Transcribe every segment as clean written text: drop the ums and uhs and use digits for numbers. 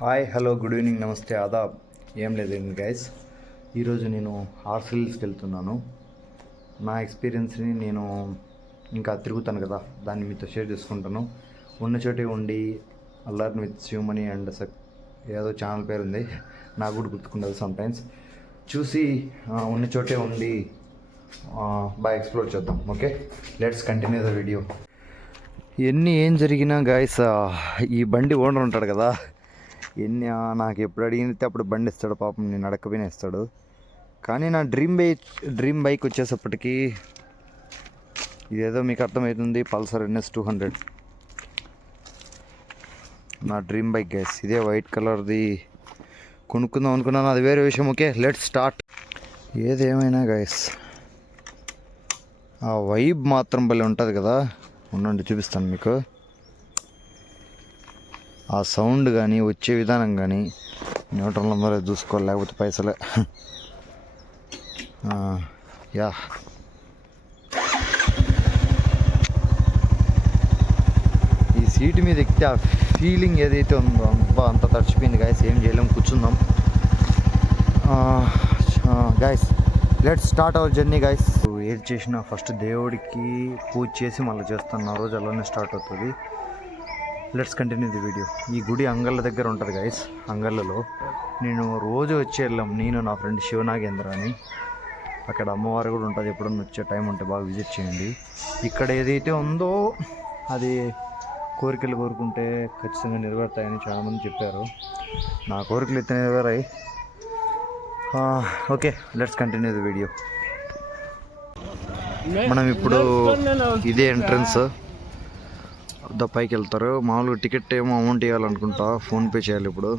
Hi hello good evening నమస్తే ఆదాబ్. ఏం లేదండి గైస్, ఈరోజు నేను హార్స్ హిల్స్కి వెళ్తున్నాను. నా ఎక్స్పీరియన్స్ని నేను ఇంకా తిరుగుతాను కదా, దాన్ని మీతో షేర్ చేసుకుంటాను. ఉన్న చోటే ఉండి అల్లర్న్ విత్ శివమణి అండ్ ఏదో ఛానల్ పేరు ఉంది, నాకు కూడా గుర్తుకుండదు సమ్టైమ్స్. చూసి ఉన్న చోటే ఉండి బాగా ఎక్స్ప్లోర్ చేద్దాం. Okay, let's continue the video. ఏం జరిగినా గైస్, ఈ బండి ఓనర్ ఉంటాడు కదా, నాకు ఎప్పుడు అడిగితే అప్పుడు బండి ఇస్తాడు. పాపం నేను అడగకపోయినా ఇస్తాడు. కానీ నా డ్రీమ్ బైక్ వచ్చేసప్పటికి ఇదేదో మీకు అర్థమవుతుంది, పల్సర్ NS200 నా డ్రీమ్ బైక్ గైస్. ఇదే వైట్ కలర్ది కొనుక్కుందాం అనుకున్నాను, అది వేరే విషయం. Okay, let's start. ఏదేమైనా గైస్, ఆ వైబ్ మాత్రం భలే ఉంటుంది కదా. ఉండండి చూపిస్తాను మీకు. ఆ సౌండ్ కానీ వచ్చే విధానం కానీ న్యూట్రల్ నెంబరే చూసుకోవాలి, లేకపోతే పైసలే. యా, ఈ సీటు మీద ఎక్కితే ఆ ఫీలింగ్ ఏదైతే ఉందో అంత తడిచిపోయింది గాయస్. ఏం చేయలేము, కూర్చుందాం. Guys, let's start our journey guys. ఏది చేసినా ఫస్ట్ దేవుడికి పూజ చేసి మళ్ళీ చేస్తాను. ఆ రోజు అలానే స్టార్ట్ అవుతుంది. Let's continue the video. ఈ గుడి అంగళ్ళ దగ్గర ఉంటుంది గైస్. అంగళ్ళలో నేను రోజు వచ్చి వెళ్ళాం, నేను నా ఫ్రెండ్ శివనాగేంద్ర అని. అక్కడ అమ్మవారు కూడా ఉంటుంది, ఎప్పుడన్నా వచ్చే టైం ఉంటే బాగా విజిట్ చేయండి. ఇక్కడ ఏదైతే ఉందో అది కోరికలు కోరుకుంటే ఖచ్చితంగా నెరవేరుతాయని చాలామంది చెప్పారు. నా కోరికలు అయితే నెరవేరాయి. Okay, let's continue the video. మనం ఇప్పుడు ఇదే ఎంట్రన్స్ పైకి వెళ్తారు. మామూలుగా టికెట్ ఏమో అమౌంట్ ఇవ్వాలనుకుంటా, ఫోన్పే చేయాలి. ఇప్పుడు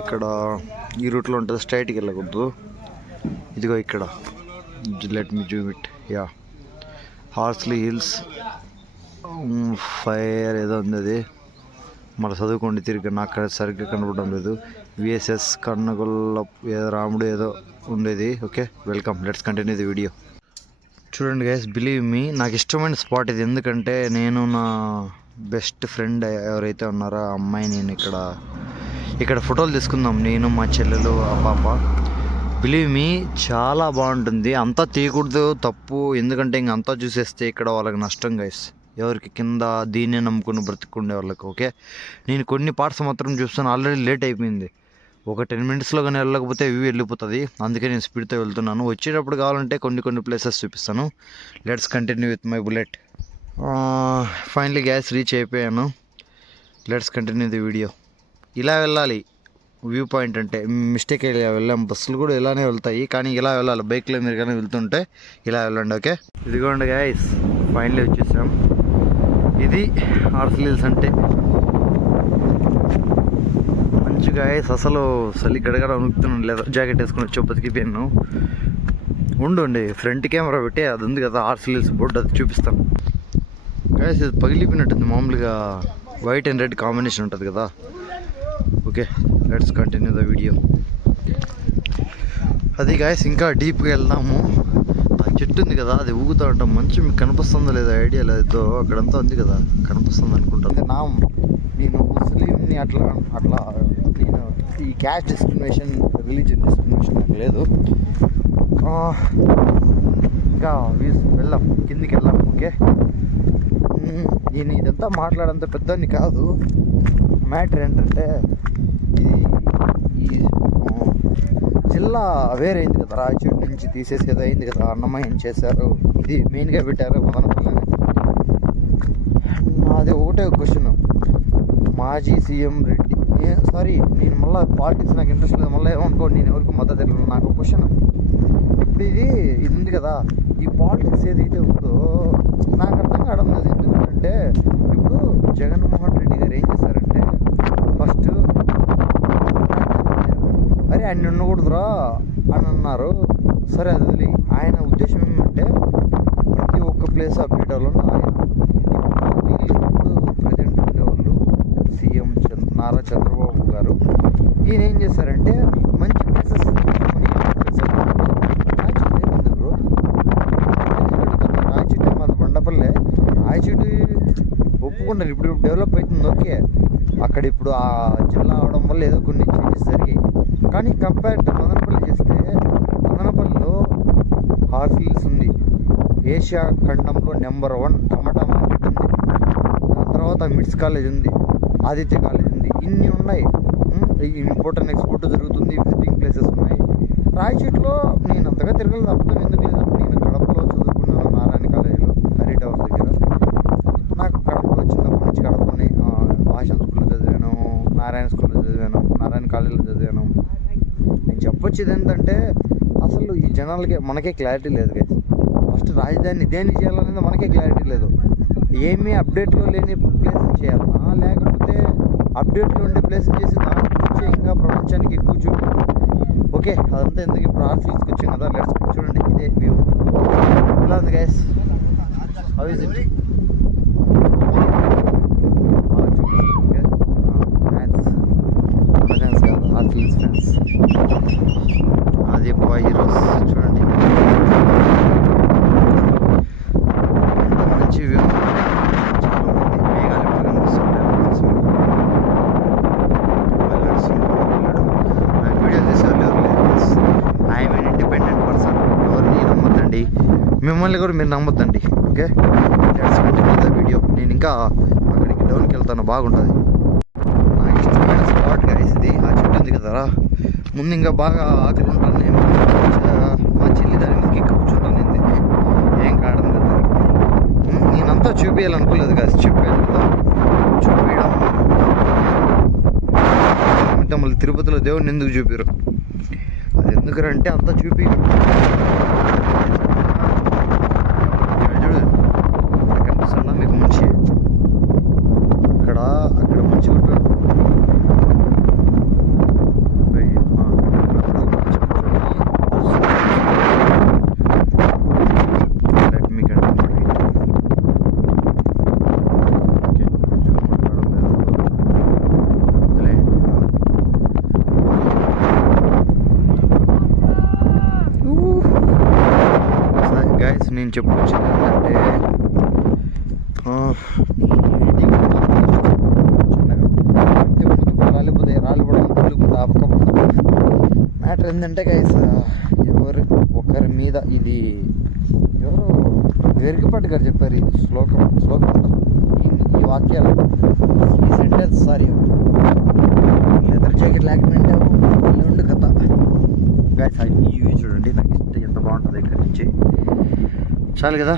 ఇక్కడ ఈ రూట్లో ఉంటుంది, స్ట్రైట్కి వెళ్ళకూడదు. ఇదిగో ఇక్కడ, let me Zoom it. Yeah, Horsley hills fire ఏదో ఉంది, అది మళ్ళీ చదువుకోండి తిరిగి. నాకు సరిగ్గా కనపడడం లేదు. VSS కన్నగొల్ల ఏదో రాముడు ఏదో ఉండేది. Okay, welcome, let's continue the video. చూడండి గైస్, బిలీవ్ మీ, నాకు ఇష్టమైన స్పాట్ ఇది. ఎందుకంటే నేను నా బెస్ట్ ఫ్రెండ్ ఎవరైతే ఉన్నారో ఆ అమ్మాయి, నేను ఇక్కడ ఫోటోలు తీసుకుందాం, నేను మా చెల్లెలు ఆ పాప. బిలీవ్ మీ, చాలా బాగుంటుంది. అంతా తీయకూడదు, తప్పు. ఎందుకంటే అంతా చూసేస్తే ఇక్కడ వాళ్ళకి నష్టం గైస్, ఎవరికి కింద దీన్నే నమ్ముకుని బ్రతుకుండే వాళ్ళకి. ఓకే, నేను కొన్ని పార్ట్స్ మాత్రం చూస్తాను. ఆల్రెడీ లేట్ అయిపోయింది, ఒక 10 మినిట్స్లో కానీ వెళ్ళకపోతే వ్యూ వెళ్ళిపోతుంది. అందుకే నేను స్పీడ్తో వెళ్తున్నాను. వచ్చేటప్పుడు కావాలంటే కొన్ని ప్లేసెస్ చూపిస్తాను. Let's continue with my bullet. Finally guys reach అయిపోయాను. Let's continue the video. ఇలా వెళ్ళాలి వ్యూ పాయింట్ అంటే. మిస్టేక్ వెళ్ళాం, బస్సులు కూడా ఇలానే వెళ్తాయి, కానీ ఇలా వెళ్ళాలి. బైక్లో మీరు కానీ వెళ్తుంటే ఇలా వెళ్ళండి. ఓకే, ఇదిగోండి గ్యాస్, ఫైనలీ వచ్చేసాం. ఇది హార్స్లీ హిల్స్ అంటే. మంచిగా అసలు చలి గడగడ వణుకుతున్నాను, లేదా జాకెట్ వేసుకుని వచ్చే బతికిపోయాను. ఉండండి, ఫ్రంట్ కెమెరా పెట్టి అది ఉంది కదా హార్స్లీ హిల్స్ బోర్డు, అది చూపిస్తాను. గాయస్, ఇది పగిలిపోయినట్టుంది. మామూలుగా వైట్ అండ్ రెడ్ కాంబినేషన్ ఉంటుంది కదా. Okay, let's continue the video. అది గాయస్, ఇంకా డీప్గా వెళ్దాము. ఆ చెట్టు ఉంది కదా, అది ఊగుతూ ఉంటాం. మంచి మీకు కనిపిస్తుందో లేదా ఐడియా లేదు, అక్కడంతా ఉంది కదా, కనిపిస్తుంది అనుకుంటాను. నేను ముస్లింని అట్లా నేను ఈ క్యాస్ట్ డిస్క్రిమినేషన్, రిలీజియన్ డిస్క్రిమినేషన్ నాకు లేదు. ఇంకా వెళ్దాం, కిందికి వెళ్దాం. ఓకే, నేను ఇదంతా మాట్లాడంత పెద్దని కాదు. మ్యాటర్ ఏంటంటే ఈ జిల్లా వేరైంది కదా, రాయచూరు నుంచి తీసేసేది అయింది కదా, అన్నమయ్య చేశారు. ఇది మెయిన్గా పెట్టారు మదనపల్లిని. అది ఒకటే క్వశ్చన్, మాజీ సీఎం రెడ్డి, సారీ నేను మళ్ళీ పాలిటిక్స్ నాకు ఇంట్రెస్ట్ లేదు, మళ్ళీ ఏమనుకోండి, నేను ఎవరికి మద్దతు తెలియదు. నాకు క్వశ్చన్, ఇప్పుడు ఇది ఉంది కదా, ఈ పాలిటిక్స్ ఏదైతే ఉందో నాకు అర్థం కావడం లేదు. ఎందుకంటే ఇప్పుడు జగన్మోహన్ రెడ్డి గారు ఏం చేశారంటే, ఫస్ట్ అరే ఆయన ఉండకూడదురా అని అన్నారు. సరే, అది వదిలి ఆయన ఉద్దేశం ఏమంటే ప్రతి ఒక్క ప్లేస్ అప్డేట్ అవ్వాలని ఆయన. ఇప్పుడు ప్రజెంట్ ఉండేవాళ్ళు సీఎం నారా చంద్రబాబు గారు, ఈయన ఏం చేశారంటే మంచి ప్లేసెస్ రాయచూటి మాది బండపల్లె. రాయచూటి ఒప్పుకుంటారు, ఇప్పుడు డెవలప్ అవుతుంది. ఓకే, అక్కడ ఇప్పుడు ఆ జిల్లా అవడం వల్ల ఏదో కొన్ని చేంజెస్ జరిగాయి. కానీ కంపేర్ టు మదనపల్లి చేస్తే మదనపల్లిలో హార్ఫీల్స్ ఉంది, ఏషియా ఖండంలో నెంబర్ 1 టమాటా మార్కెట్ ఉంది, దాని తర్వాత మిడ్స్ కాలేజ్ ఉంది, ఆదిత్య కాలేజ్ ఉంది, ఇన్ని ఉన్నాయి. ఇంపోర్ట్ అండ్ ఎక్స్పోర్ట్ జరుగుతుంది, విజిటింగ్ ప్లేసెస్ ఉన్నాయి. రాయచోటిలో నేను అంతగా తిరగలేదు, అర్థం ఎందుకు లేదు. నేను కడపలో చదువుకున్నాను, నారాయణ కాలేజీలో హరి టవర్ దగ్గర. నాకు కడపలో చిన్నప్పటి నుంచి కడపలోనే భాషా స్కూల్లో చదివాను, నారాయణ స్కూల్లో చదివాను, నారాయణ కాలేజీలో చదివాను. నేను చెప్పొచ్చేది ఏంటంటే అసలు ఈ జనాలకి మనకే క్లారిటీ లేదు గైస్. ఫస్ట్ రాజధాని దేన్ని చేయాలనేది మనకే క్లారిటీ లేదు. ఏమీ అప్డేట్లో లేని ప్లేస్ని చేయాలన్నా, లేకపోతే అప్డేట్లో ఉండే ప్లేస్ని చేసి దాని గురించి ఇంకా ప్రపంచానికి ఎక్కువ చూపించాలి. ఓకే, అదంతా ఎందుకు, ఇప్పుడు ఆర్ఫీస్కి వచ్చాం కదా, లెట్స్ చూడండి. ఇదే వ్యూ ఎలా ఉంది guys, how is it? Fans కాదు, ఆర్ఫీస్ ఫ్యాన్స్. అది హీరోస్ చూడండి, మంచి వ్యూ. మేఘాలు ఎప్పుడు కనిపిస్తుంటాయి. నాకు వీడియో తీసేవాళ్ళు ఎవరు లేదు. I'm N independent person. ఎవరిని నమ్మొద్దండి, మిమ్మల్ని కూడా మీరు నమ్మొద్దండి. Okay, video. నేను ఇంకా అక్కడికి డౌన్కి వెళ్తాను, బాగుంటుంది. నా ఇష్టమైన స్పాట్ గైస్ ఇది. ఆ చెట్టు ఉంది కదరా, ముందు ఇంకా బాగా ఆకలి ఉంటాను నేను. మా చెల్లి దాని మీదకి కూర్చుంటాను, ఏం కావడం లేదు. నేనంతా చూపించాలనుకోలేదు కాదు, చెప్పాను కదా చూపించడం. మళ్ళీ తిరుపతిలో దేవుడిని ఎందుకు చూపిరు, అది ఎందుకంటే అంతా చూపి చూడు కనిపిస్తుందా మీకు మంచి. అక్కడ మంచి నేను చెప్పొచ్చు ఏంటంటే రాలిపోవడం ఆపకపోతాం. మ్యాటర్ ఏంటంటే గైస్, ఒకరి మీద ఇది ఎవరు గరికపాటి గారు చెప్పారు, ఇది శ్లోకం ఈ వాక్యాలు, ఈ సెంటెన్స్. సారీ, లెదర్ జాకెట్ లేకపోయింటే ఉండు కథ గైస్. ఇవి చూడండి, నాకు ఇష్టం, ఎంత బాగుంటుంది ఇక్కడి నుంచి. చాలు కదా,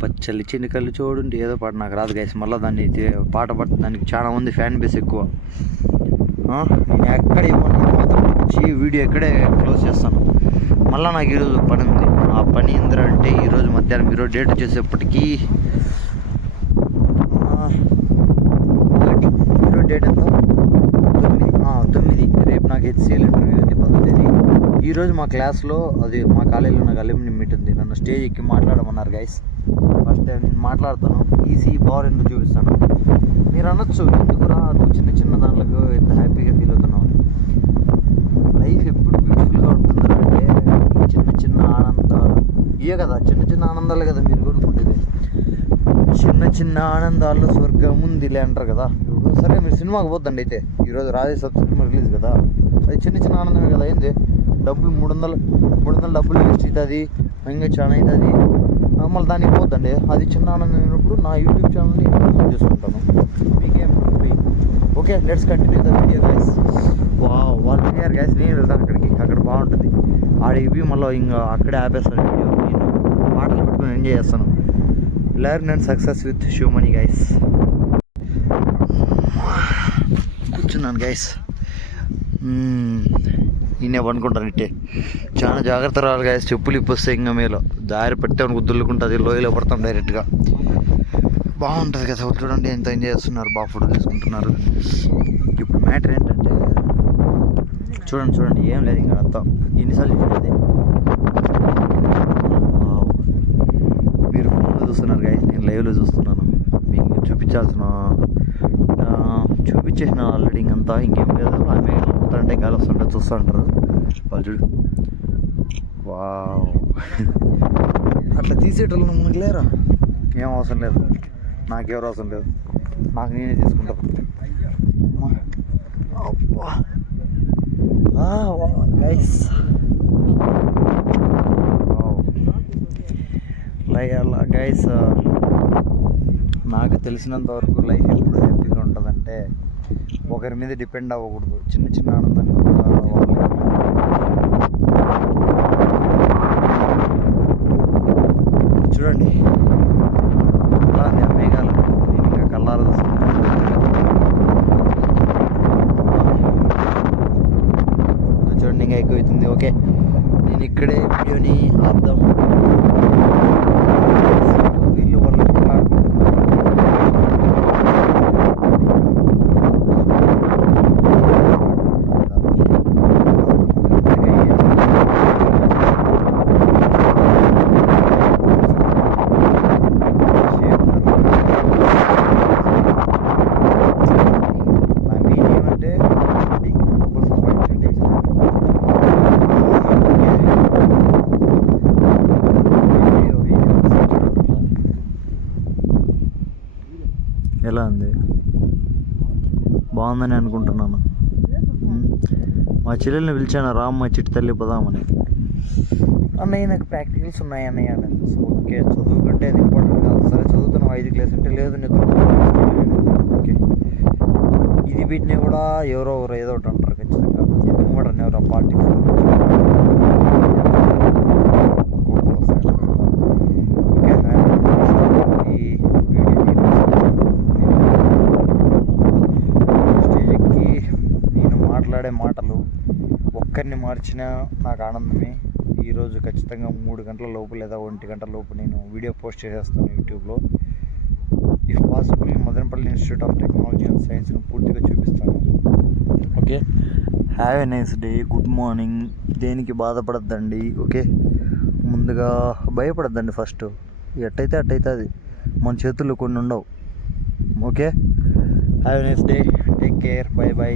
పచ్చళ్ళు చిన్నకళ్ళు చూడండి. ఏదో పాట నాకు రాదు గైస్, మళ్ళీ దాన్ని పాట దానికి చాలా మంది ఫ్యాన్ బేస్ ఎక్కువ. నేను ఎక్కడ వచ్చి వీడియో ఎక్కడే క్లోజ్ చేస్తాను. మళ్ళీ నాకు ఈరోజు పని ఉంది. ఆ పని ఏంటంటే ఈరోజు మధ్యాహ్నం, ఈరోజు డేట్ వచ్చేసేపటికి ఈరోజు డేట్ ఎంత, 9. రేపు నాకు హెచ్సిఎల్ ఇంటర్వ్యూ ఉంది 10వ తేదీ. ఈరోజు మా క్లాస్లో, అది మా కాలేజీలో నాకు అల్యూమిని మీట్ ఉంది. నన్ను స్టేజ్ ఎక్కి మాట్లాడమన్నారు గైస్. ఫస్ట్ టైం నేను మాట్లాడతాను, ఈజీ పవర్ ఎందుకు చూపిస్తాను. మీరు అనొచ్చు, ఎందుకురా నువ్వు చిన్న దాంట్లో ఎంత హ్యాపీగా ఫీల్ అవుతున్నావు. లైఫ్ ఎప్పుడు బ్యూటిఫుల్గా ఉంటుందంటే చిన్న ఆనందాలు ఇవే కదా, చిన్న ఆనందాలే కదా మీరు కోరుకుంటుంది. చిన్న ఆనందాల్లో స్వర్గం ఉందిలే అంటారు కదా. సరే మీరు సినిమాకి పోద్దండి. అయితే ఈరోజు రాజే సబ్స్క్రిప్షన్ రిలీజ్ కదా, అది చిన్న ఆనందమే కదా. ఏంది డబ్బులు 300 డబ్బులు వేస్ట్ అవుతుంది, ఇంకా చాలా అవుతుంది. మళ్ళీ దానికి పోద్దండి, అది చిన్న ఆనందం అయినప్పుడు నా యూట్యూబ్ ఛానల్ని ప్రమోట్ చేసుకుంటాను. మీకేం okay, let's continue the video guys. వాళ్ళు క్లియర్ గైస్, నేను వెళ్తాను అక్కడ బాగుంటుంది. ఆడికి మళ్ళీ ఇంకా అక్కడే ఆపేస్తాను వీడియో. నేను పాటలు పెట్టుకుని ఎంజాయ్ చేస్తాను. Learn and success with Shivamani guys. కూర్చున్నాను గైస్, ఈయనే పనుకుంటాను. ఇట్టే చాలా జాగ్రత్త రావాలి గైస్, చెప్పులు ఇప్పొస్తే ఇంకా మేలో దారి పెట్టామని గుద్దులుకుంటుంది, లోయలో పడతాం డైరెక్ట్గా. బాగుంటుంది కదా, చూడండి ఎంత ఎంజాయ్ చేస్తున్నారు, బాగా ఫోటో తీసుకుంటున్నారు. ఇప్పుడు మ్యాటర్ ఏంటంటే చూడండి ఏం లేదు ఇంకా అంతా. ఎన్నిసార్లు చూసేది మీరు ఫోన్లో చూస్తున్నారు గైస్, నేను లైవ్లో చూస్తున్నాను. మీకు చూపించేసిన ఆల్రెడీ ఇంకంతా, ఇంకేం లేదు. ఆమె పోతారంటే గాలి వస్తుంటే చూస్తూ ఉంటారు వాళ్ళు. చూడు వావ్, అట్లా తీసేటోళ్ళు మనకు లేరా? ఏం అవసరం లేదు, నాకెవరు అవసరం లేదు, నాకు నేనే తీసుకుంటాను. గైస్ గైస్ నాకు తెలిసినంత వరకు లైఫ్ ఎప్పుడు హ్యాపీగా ఉంటుందంటే ఒకరి మీద డిపెండ్ అవ్వకూడదు. చిన్న చిన్న ఆనందాన్ని కూడా చూడండి అలా ఉంది మేఘాలు. నేను ఇంకా కల్లారదు చూడండి, ఇంకా ఎక్కువ అవుతుంది. ఓకే, నేను ఇక్కడే వీడియోని ఆపుదాం. వీళ్ళు వాళ్ళు ఎలా ఉంది, బాగుందని అనుకుంటున్నాను. మా చెల్లెల్ని పిలిచాను, రామ్మ చిట్టి తల్లి పోదామని. అన్నయ్య నాకు ప్రాక్టికల్స్ ఉన్నాయి అన్నయ్య. సో ఓకే, చదువుకుంటే అది ఇంపార్టెంట్ కాదు. సరే చదువుతున్నావు 5 క్లాస్ అంటే లేదు నిద్ర. ఓకే, ఇది వీటిని కూడా ఎవరో ఏదో ఒకటి అంటారు ఖచ్చితంగా. ఎందుకు మాట ఎవరు పాలిటిక్స్ మాట్లాడే మాటలు ఒక్కరిని మార్చినా నాకు ఆనందమే. ఈరోజు ఖచ్చితంగా 3 గంటల లోపు లేదా 1 గంట లోపు నేను వీడియో పోస్ట్ చేసేస్తాను యూట్యూబ్లో. If possible Madanapalle institute of technology and సైన్స్ని పూర్తిగా చూపిస్తాను. Okay, have a nice day, good morning. దేనికి బాధపడద్దండి. ఓకే, ముందుగా భయపడద్దండి. ఫస్ట్ ఎట్టయితే అట్టయితుంది, మన చేతుల్లో కొన్ని ఉండవు. Okay, have a nice day, take care, by by.